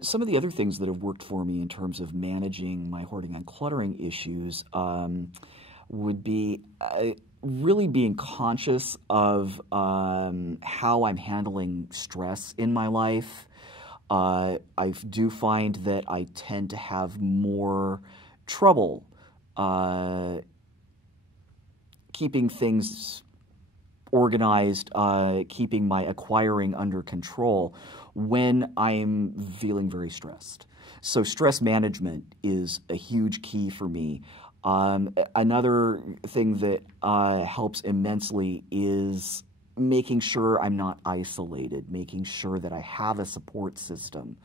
Some of the other things that have worked for me in terms of managing my hoarding and cluttering issues would be really being conscious of how I'm handling stress in my life. I do find that I tend to have more trouble keeping things organized, keeping my acquiring under control when I'm feeling very stressed. So stress management is a huge key for me. Another thing that helps immensely is making sure I'm not isolated, making sure that I have a support system.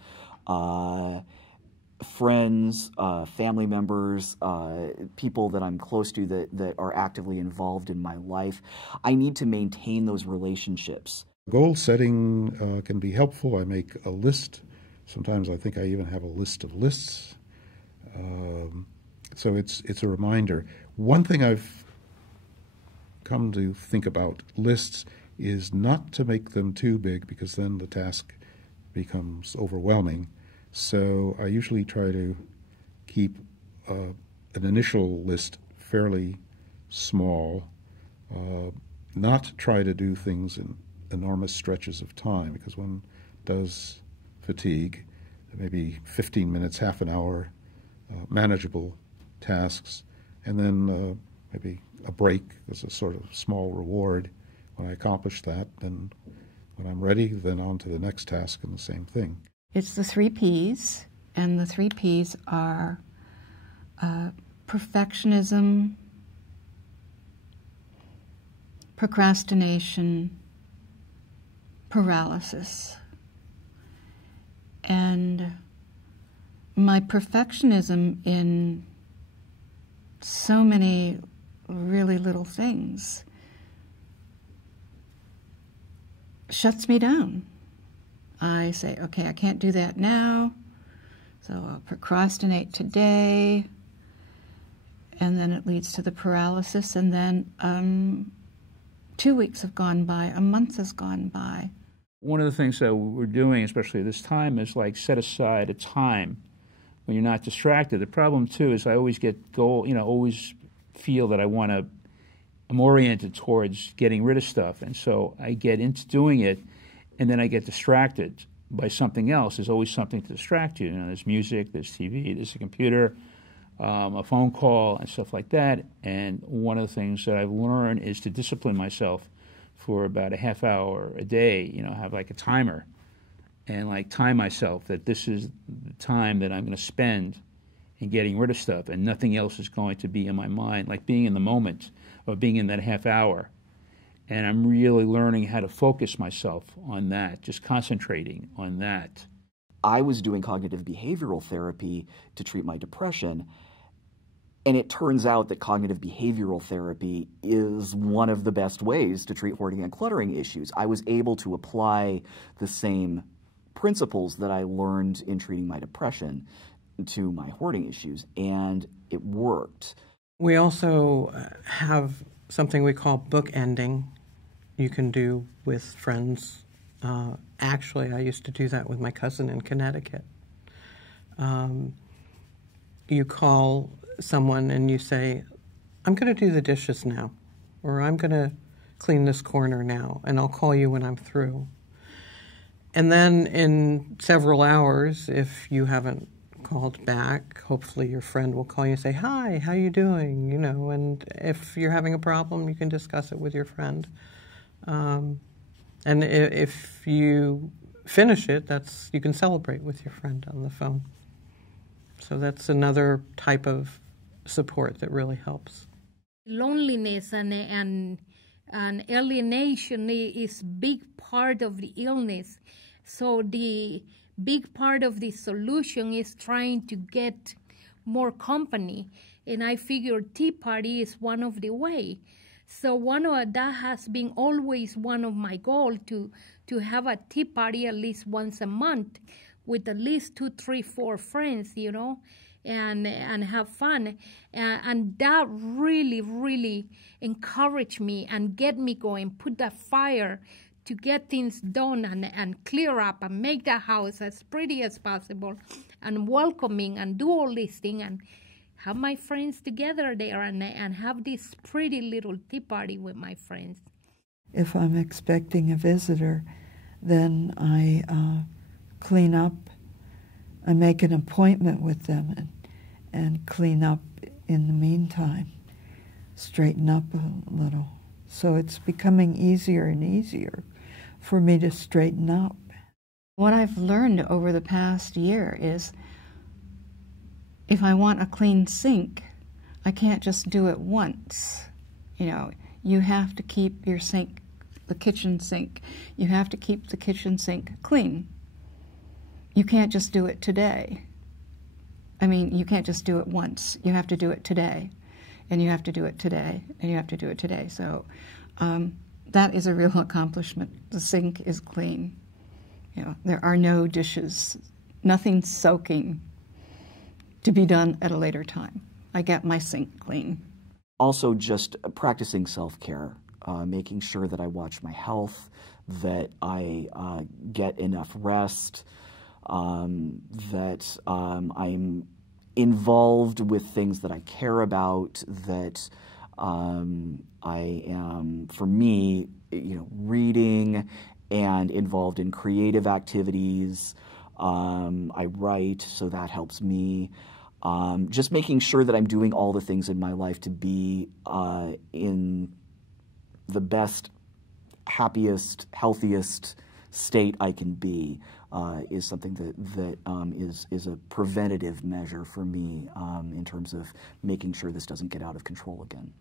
Friends, family members, people that I'm close to that are actively involved in my life. I need to maintain those relationships. Goal setting can be helpful. I make a list. Sometimes I think I even have a list of lists. So it's a reminder. One thing I've come to think about lists is not to make them too big, because then the task becomes overwhelming. So I usually try to keep an initial list fairly small, not try to do things in enormous stretches of time, because one does fatigue. Maybe 15 minutes, half an hour, manageable tasks, and then maybe a break as a sort of small reward. When I accomplish that, then when I'm ready, then on to the next task and the same thing. It's the 3 Ps, and the 3 Ps are perfectionism, procrastination, paralysis. And my perfectionism in so many really little things shuts me down. I say, okay, I can't do that now, so I'll procrastinate today, and then it leads to the paralysis, and then 2 weeks have gone by, a month has gone by. One of the things that we're doing, especially this time, is like set aside a time when you're not distracted. The problem too is I always always feel that I'm oriented towards getting rid of stuff, and so I get into doing it, and then I get distracted by something else. There's always something to distract you. There's music, there's TV, there's a computer, a phone call, and stuff like that. And one of the things that I've learned is to discipline myself for about a half hour a day, have like a timer, and like time myself that this is the time that I'm going to spend in getting rid of stuff, and nothing else is going to be in my mind, like being in the moment of being in that half hour. And I'm really learning how to focus myself on that, just concentrating on that. I was doing cognitive behavioral therapy to treat my depression, and it turns out that cognitive behavioral therapy is one of the best ways to treat hoarding and cluttering issues. I was able to apply the same principles that I learned in treating my depression to my hoarding issues, and it worked. We also have something we call bookending. You can do with friends. Actually, I used to do that with my cousin in Connecticut. You call someone and you say, I'm going to do the dishes now, or I'm going to clean this corner now, and I'll call you when I'm through. And then in several hours, if you haven't called back, hopefully your friend will call you and say, hi, how you doing? And if you're having a problem, you can discuss it with your friend. And if you finish it, you can celebrate with your friend on the phone. So that's another type of support that really helps. Loneliness and alienation is big part of the illness. So the big part of the solution is trying to get more company. And I figure tea party is one of the way. So that has been always one of my goals, to have a tea party at least once a month with at least 2, 3, 4 friends, and have fun. And that really, really encouraged me and get me going, put that fire to get things done and clear up and make the house as pretty as possible and welcoming and do all these things and have my friends together there and have this pretty little tea party with my friends. If I'm expecting a visitor, then I clean up. I make an appointment with them and clean up in the meantime, straighten up a little. So it's becoming easier and easier for me to straighten up. What I've learned over the past year is if I want a clean sink, I can't just do it once. You know, you have to keep your sink, the kitchen sink, you have to keep the kitchen sink clean. You can't just do it today. I mean, you can't just do it once. You have to do it today, and you have to do it today, and you have to do it today. So that is a real accomplishment. The sink is clean. You know, there are no dishes, nothing soaking to be done at a later time. I get my sink clean. Also, just practicing self-care, making sure that I watch my health, that I get enough rest, that I'm involved with things that I care about, that I am, for me, you know, reading and involved in creative activities. I write, so that helps me. Just making sure that I'm doing all the things in my life to be in the best, happiest, healthiest state I can be is something that is a preventative measure for me in terms of making sure this doesn't get out of control again.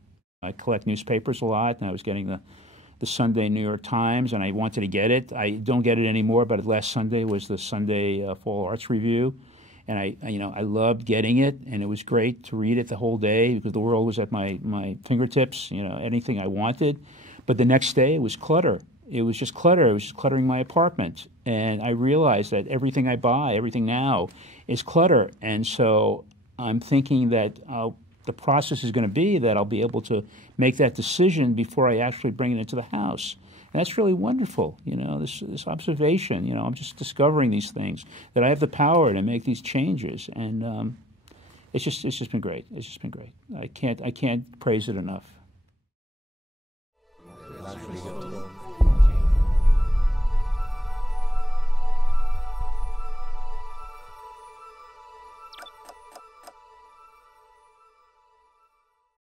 I collect newspapers a lot, and I was getting the Sunday New York Times, and I wanted to get it. I don't get it anymore, but last Sunday was the Sunday Fall Arts Review, and I loved getting it, and it was great to read it the whole day because the world was at my fingertips, you know, anything I wanted. But the next day it was clutter. It was just clutter. It was just cluttering my apartment, and I realized that everything I buy, everything now, is clutter, and so I'm thinking that the process is going to be that I'll be able to make that decision before I actually bring it into the house. And that's really wonderful, you know, this observation. You know, I'm just discovering these things, that I have the power to make these changes. And it's just been great. It's just been great. I can't praise it enough.